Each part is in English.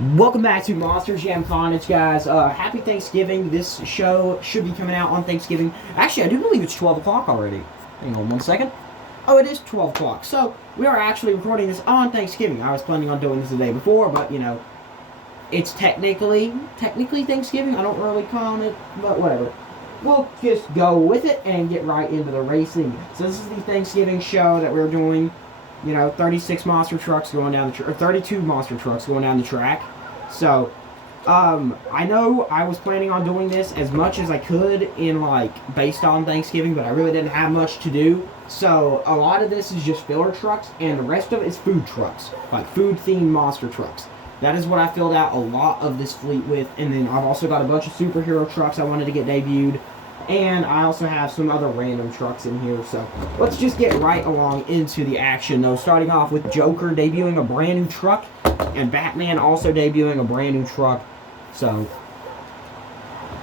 Welcome back to Monster Jam Carnage, guys. Happy Thanksgiving. This show should be coming out on Thanksgiving. Actually, I do believe it's 12 o'clock already. Hang on one second. Oh, it is 12 o'clock. So, we are actually recording this on Thanksgiving. I was planning on doing this the day before, but, you know, it's technically Thanksgiving. I don't really call it, but whatever. We'll just go with it and get right into the racing. So, this is the Thanksgiving show that we're doing. You know, 36 monster trucks going down the track, or 32 monster trucks going down the track. So, I know I was planning on doing this as much as I could based on Thanksgiving, but I really didn't have much to do. So, a lot of this is just filler trucks, and the rest of it is food trucks, like food-themed monster trucks. That is what I filled out a lot of this fleet with, and then I've also got a bunch of superhero trucks I wanted to get debuted. And I also have some other random trucks in here, so let's just get right along into the action, though. Starting off with Joker debuting a brand new truck, and Batman also debuting a brand new truck. So,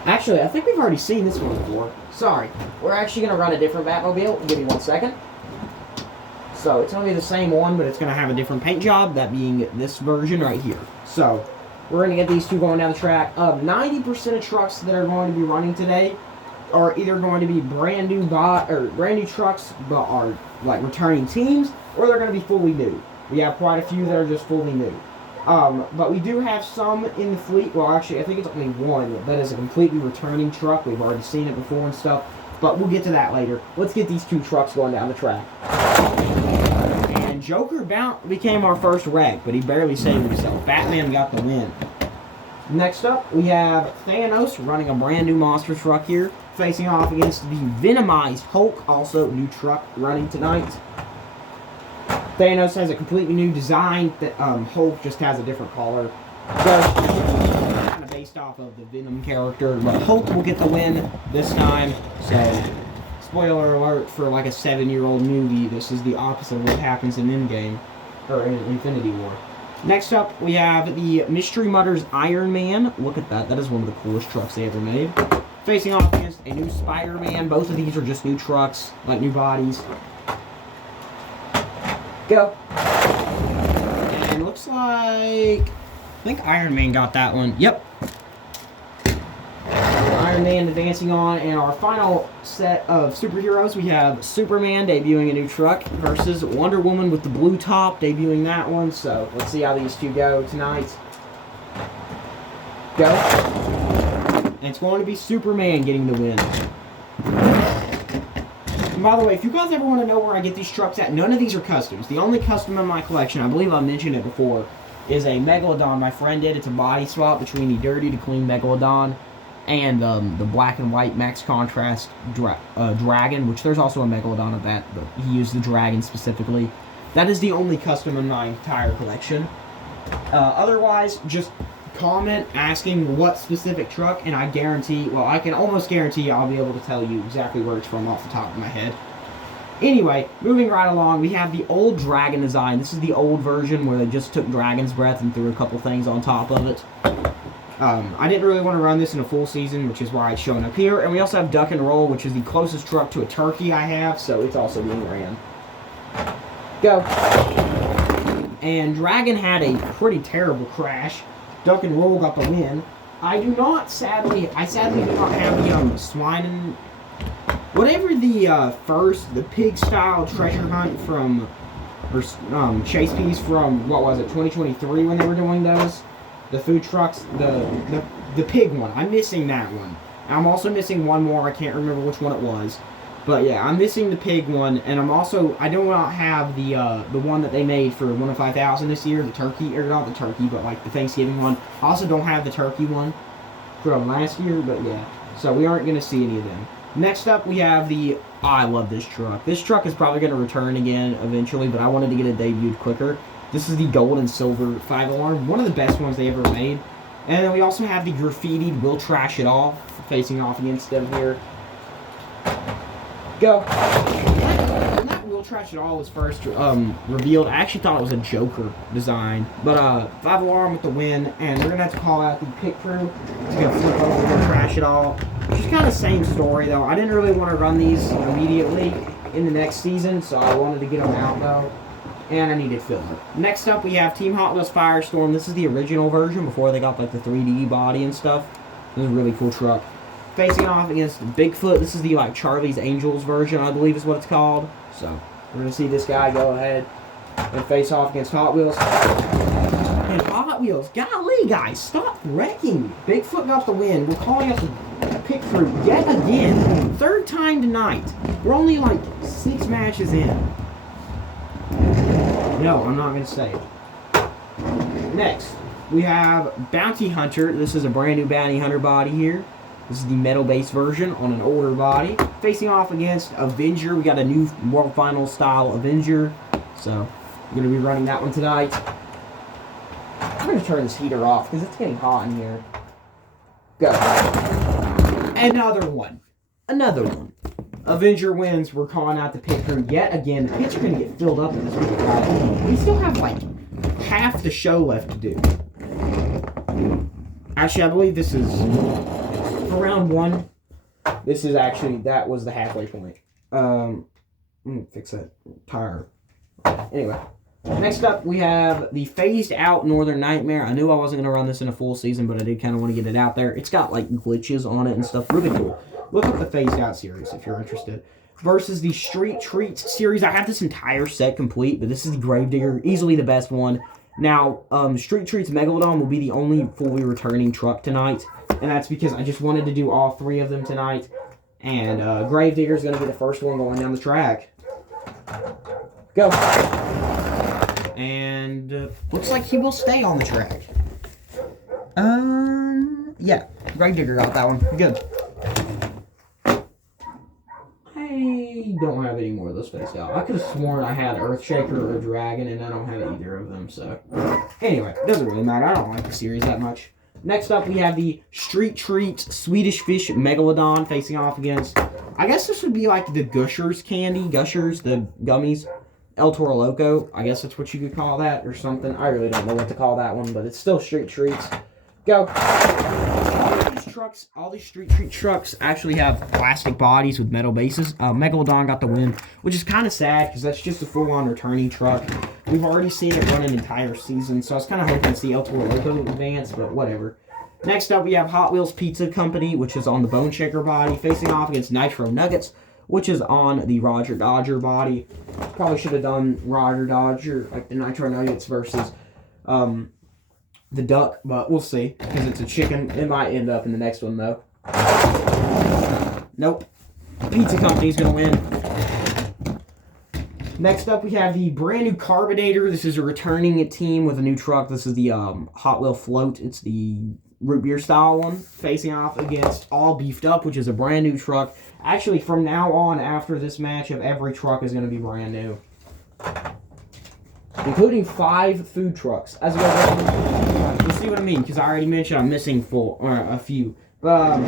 actually, I think we've already seen this one before. Sorry, we're actually going to run a different Batmobile. Give me 1 second. So, it's going to be the same one, but it's going to have a different paint job, that being this version right here. So, we're going to get these two going down the track. 90% of trucks that are going to be running today are either going to be brand new trucks but are like returning teams, or they're going to be fully new. We have quite a few that are just fully new. But we do have some in the fleet. Well, actually, I think it's only one that is a completely returning truck. We've already seen it before and stuff, but we'll get to that later. Let's get these two trucks going down the track. And Joker became our first wreck, but he barely saved himself. Batman got the win. Next up, we have Thanos running a brand new monster truck here, facing off against the Venomized Hulk, also new truck running tonight. Thanos has a completely new design. Hulk just has a different color. So, kind of based off of the Venom character, but Hulk will get the win this time. So, spoiler alert for like a 7-year-old movie, this is the opposite of what happens in Endgame, or in Infinity War. Next up, we have the Mystery Mutters Iron Man. Look at that. That is one of the coolest trucks they ever made. Facing off against a new Spider-Man. Both of these are just new trucks, like new bodies. Go. And looks like... I think Iron Man got that one. Yep. Iron Man advancing on. And our final set of superheroes, we have Superman debuting a new truck versus Wonder Woman with the blue top debuting that one. So let's see how these two go tonight. Go. And it's going to be Superman getting the win. And by the way, if you guys ever want to know where I get these trucks at, none of these are customs. The only custom in my collection, I believe I mentioned it before, is a Megalodon my friend did. It's a body swap between the dirty to clean Megalodon and the black and white max contrast dragon, which there's also a Megalodon of that, but he used the dragon specifically. That is the only custom in my entire collection. Otherwise, just comment asking what specific truck, and I can almost guarantee I'll be able to tell you exactly where it's from off the top of my head. Anyway, moving right along, we have the old Dragon design. This is the old version where they just took Dragon's Breath and threw a couple things on top of it. I didn't really want to run this in a full season, which is why it's showing up here. And we also have Duck and Roll, which is the closest truck to a turkey I have, so it's also being ran. Go. And Dragon had a pretty terrible crash. Duck and Roll got the win. I sadly do not have the swine, whatever the pig-style treasure hunt from, or chase piece from, what was it, 2023 when they were doing those? The food trucks, the pig one. I'm missing that one. I'm also missing one more. I can't remember which one it was. But yeah, I'm missing the pig one, and I do not have the one that they made for 1 of 5,000 this year, the turkey, or not the turkey, but like the Thanksgiving one. I also don't have the turkey one from last year, but yeah. So we aren't going to see any of them. Next up, we have I love this truck. This truck is probably going to return again eventually, but I wanted to get it debuted quicker. This is the gold and silver 5-alarm, one of the best ones they ever made. And then we also have the graffitied We'll Trash It All, facing off against them here. Go. When that We'll Trash It All was first revealed, I actually thought it was a Joker design. But 5-alarm with the win, and we're going to have to call out the pit crew. It's going to flip over We'll Trash It All. Which is kind of the same story, though. I didn't really want to run these immediately in the next season, so I wanted to get them out, though. And I needed filler. Next up, we have Team Hot Wheels Firestorm. This is the original version before they got like the 3D body and stuff. This is a really cool truck. Facing off against Bigfoot. This is the like Charlie's Angels version, I believe is what it's called. So we're gonna see this guy go ahead and face off against Hot Wheels. And Hot Wheels, golly guys, stop wrecking. Bigfoot got the win. We're calling up the pit crew yet again. Third time tonight. We're only like 6 matches in. No, I'm not going to say it. Next, we have Bounty Hunter. This is a brand new Bounty Hunter body here. This is the metal-based version on an older body. Facing off against Avenger. We got a new World Finals style Avenger. So, we're going to be running that one tonight. I'm going to turn this heater off because it's getting hot in here. Go. Another one. Another one. Avenger wins. We're calling out the pit crew yet again. The pits are going to get filled up in this week, guys. We still have like half the show left to do. Actually, I believe this is for round 1. This is actually, that was the halfway point. Fix that tire. Anyway. Next up, we have the phased out Northern Nightmare. I knew I wasn't going to run this in a full season, but I did kind of want to get it out there. It's got like glitches on it and stuff. Really cool. Look up the phased out series if you're interested. Versus the Street Treats series. I have this entire set complete, but this is the Gravedigger. Easily the best one. Now, Street Treats Megalodon will be the only fully returning truck tonight. And that's because I just wanted to do all 3 of them tonight. And Gravedigger is going to be the first one going down the track. Go. And looks like he will stay on the track. Yeah, Gravedigger got that one. Good. I don't have any more of those faced out. I could have sworn I had Earthshaker or a Dragon, and I don't have either of them, so. Anyway, doesn't really matter. I don't like the series that much. Next up, we have the Street Treats Swedish Fish Megalodon facing off against, I guess this would be like the Gushers candy. Gushers, the gummies. El Toro Loco, I guess that's what you could call that or something. I really don't know what to call that one, but it's still Street Treats. Go. All these Street Treat trucks actually have plastic bodies with metal bases. Megalodon got the win, which is kind of sad because that's just a full-on returning truck. We've already seen it run an entire season, so I was kind of hoping to see El Toro Loco advance, but whatever. Next up, we have Hot Wheels Pizza Company, which is on the Bone Shaker body, facing off against Nitro Nuggets, which is on the Roger Dodger body. Probably should have done Roger Dodger, like the Nitro Nuggets versus the duck, but we'll see, because it's a chicken. It might end up in the next one, though. Nope. Pizza Company's going to win. Next up, we have the brand new Carburator. This is a returning team with a new truck. This is the Hot Wheel Float. It's the root beer style one, facing off against All Beefed Up, which is a brand new truck. Actually, from now on, after this matchup, every truck is going to be brand new. Including 5 food trucks. As well, you'll see what I mean, because I already mentioned I'm missing a few. But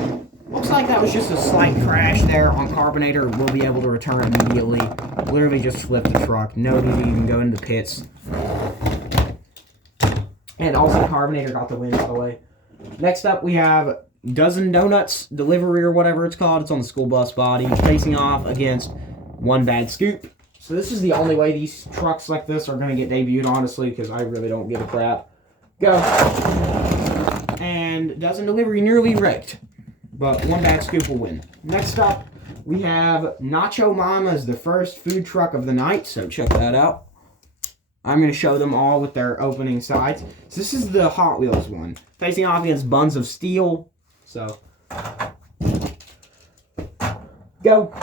looks like that was just a slight crash there on Carburator. We'll be able to return immediately. Literally just flipped the truck. No need to even go into the pits. And also Carburator got the win, by the way. Next up, we have Dozen Donuts Delivery or whatever it's called. It's on the school bus body, facing off against One Bad Scoop. So this is the only way these trucks like this are going to get debuted, honestly, because I really don't give a crap. Go. And Dozen Delivery nearly wrecked, but One Bad Scoop will win. Next up, we have Nacho Mama's, the first food truck of the night, so check that out. I'm going to show them all with their opening sides. So this is the Hot Wheels one, facing off against Buns of Steel. So, go.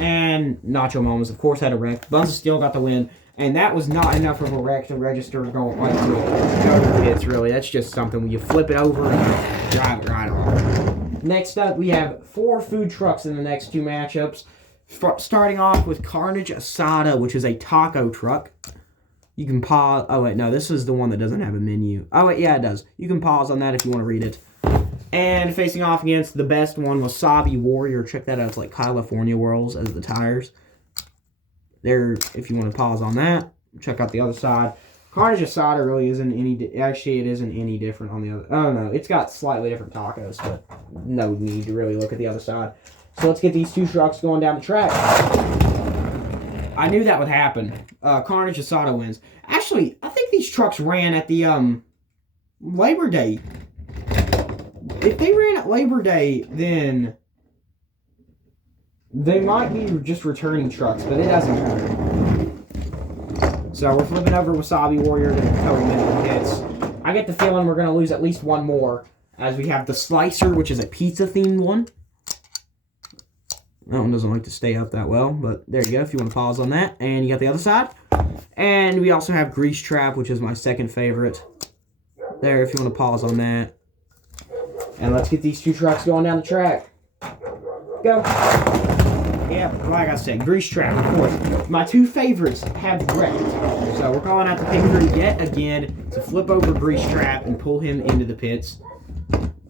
And Nacho Mama's, of course, had a wreck. Buns of Steel got the win. And that was not enough of a wreck to register going like go to the pits, really. That's just something when you flip it over and drive it right off. Next up, we have 4 food trucks in the next 2 matchups. Starting off with Carnage Asada, which is a taco truck. You can pause. Oh, wait, no, this is the one that doesn't have a menu. Oh, wait, yeah, it does. You can pause on that if you want to read it. And facing off against the best one, Wasabi Warrior. Check that out. It's like California Whirls as the tires. There, if you want to pause on that, check out the other side. Carnage Asada really isn't any... Actually, it isn't any different on the other... Oh, no, it's got slightly different tacos, but no need to really look at the other side. So let's get these 2 trucks going down the track. I knew that would happen. Carnage Asada wins. Actually, I think these trucks ran at the Labor Day. If they ran at Labor Day, then they might be just returning trucks, but it doesn't matter. So we're flipping over Wasabi Warrior to total minimum hits. I get the feeling we're going to lose at least one more, as we have the Slicer, which is a pizza-themed one. That one doesn't like to stay up that well, but there you go if you want to pause on that. And you got the other side. And we also have Grease Trap, which is my second favorite. There, if you want to pause on that. And let's get these two trucks going down the track. Go. Yeah, like I said, Grease Trap, of course. My two favorites have wrecked. So we're calling out the pit crew yet again to flip over Grease Trap and pull him into the pits.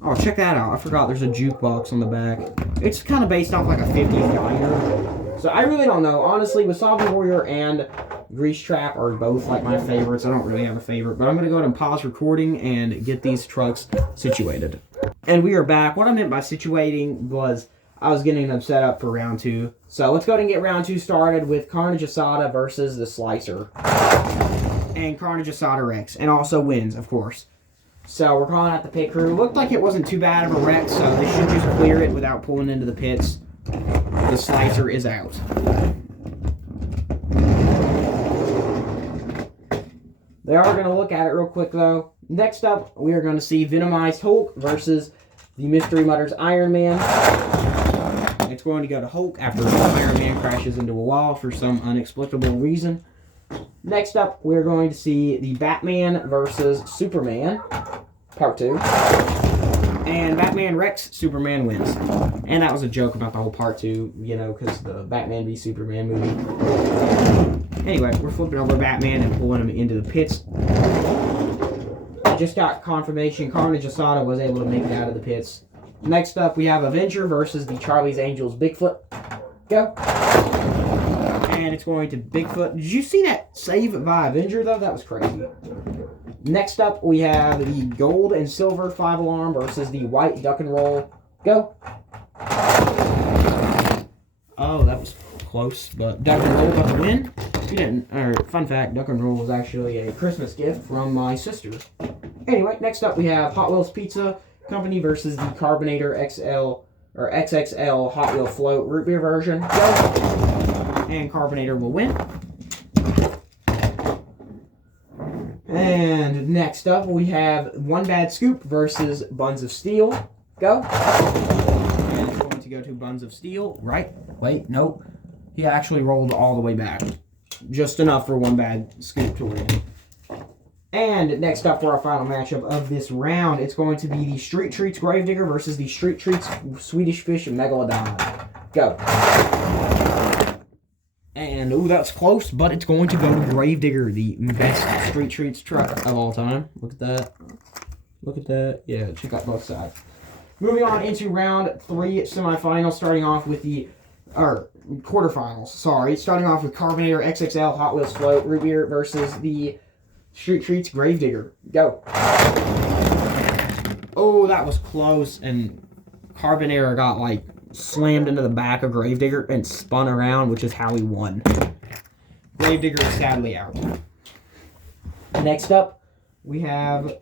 Oh, check that out. I forgot there's a jukebox on the back. It's kind of based off like a 50s diner. So I really don't know. Honestly, Wasabi Warrior and Grease Trap are both like my favorites. I don't really have a favorite. But I'm going to go ahead and pause recording and get these trucks situated. And we are back. What I meant by situating was I was getting them set up for round 2. So let's go ahead and get round 2 started with Carnage Asada versus the Slicer. And Carnage Asada wrecks. And also wins, of course. So we're calling out the pit crew. Looked like it wasn't too bad of a wreck, so they should just clear it without pulling into the pits. The Slicer is out. They are going to look at it real quick, though. Next up, we are going to see Venomized Hulk versus the Mystery Mutters Iron Man. It's going to go to Hulk after Iron Man crashes into a wall for some inexplicable reason. Next up, we're going to see the Batman versus Superman, Part 2. And Batman wrecks, Superman wins. And that was a joke about the whole Part 2, you know, because the Batman v Superman movie. Anyway, we're flipping over Batman and pulling him into the pits. I just got confirmation Carnage Asada was able to make it out of the pits. Next up, we have Avenger versus the Charlie's Angels Bigfoot. Go. And it's going to Bigfoot. Did you see that save by Avenger, though? That was crazy. Next up, we have the Gold and Silver 5-alarm versus the White Duck and Roll. Go. Oh, that was close, but Duck and Roll got the win. You didn't. Fun fact, Duck and Roll was actually a Christmas gift from my sister. Anyway, next up we have Hot Wheels Pizza Company versus the Carbonator XL or XXL Hot Wheel Float root beer version. Go. And Carbonator will win. And next up we have One Bad Scoop versus Buns of Steel. Go. And it's going to go to Buns of Steel. Right. Wait, nope. He actually rolled all the way back. Just enough for One Bad Scoop to win. And next up for our final matchup of this round, it's going to be the Street Treats Gravedigger versus the Street Treats Swedish Fish Megalodon. Go. And, ooh, that's close, but it's going to go to Gravedigger, the best Street Treats truck of all time. Look at that. Look at that. Yeah, check out both sides. Moving on into round 3 semifinals, starting off with the quarterfinals. Sorry, starting off with Carbonator XXL Hot Wheels Float root beer versus the Street Treats Gravedigger. Go. Oh, that was close, and Carbonator got like slammed into the back of Gravedigger and spun around, which is how he won. Gravedigger is sadly out. Next up, we have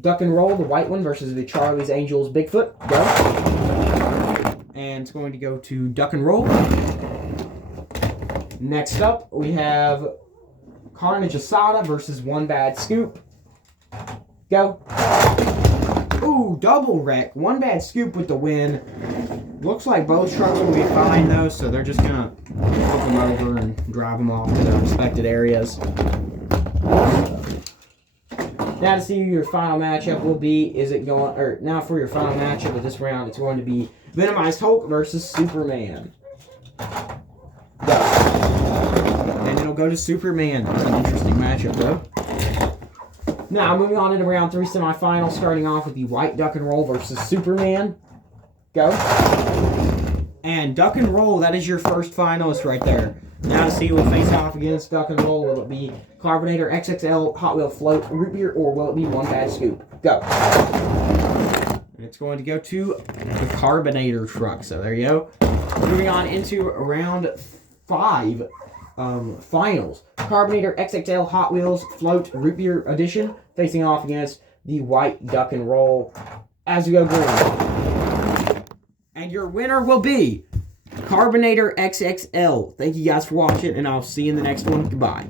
Duck and Roll, the white one, versus the Charlie's Angels Bigfoot. Go. And it's going to go to Duck and Roll. Next up, we have Carnage Asada versus One Bad Scoop. Go. Ooh, double wreck. One Bad Scoop with the win. Looks like both trucks will be fine, though, so they're just going to flip them over and drive them off to their respected areas. Now to see who your final matchup will be, now for your final matchup of this round, it's going to be Venomized Hulk versus Superman. Go. And it'll go to Superman. That's an interesting matchup, though. Now, moving on into round 3 semifinals, starting off with the White Duck and Roll versus Superman. Go. And Duck and Roll, that is your first finalist right there. Now to see who will face off against Duck and Roll. Will it be Carbonator XXL Hot Wheel Float root beer, or will it be One Bad Scoop? Go. And it's going to go to the Carbonator truck. So there you go. Moving on into round 5 finals. Carbonator XXL Hot Wheels Float Root Beer Edition facing off against the White Duck and Roll As We Go Green. And your winner will be Carbonator XXL. Thank you guys for watching, and I'll see you in the next one. Goodbye.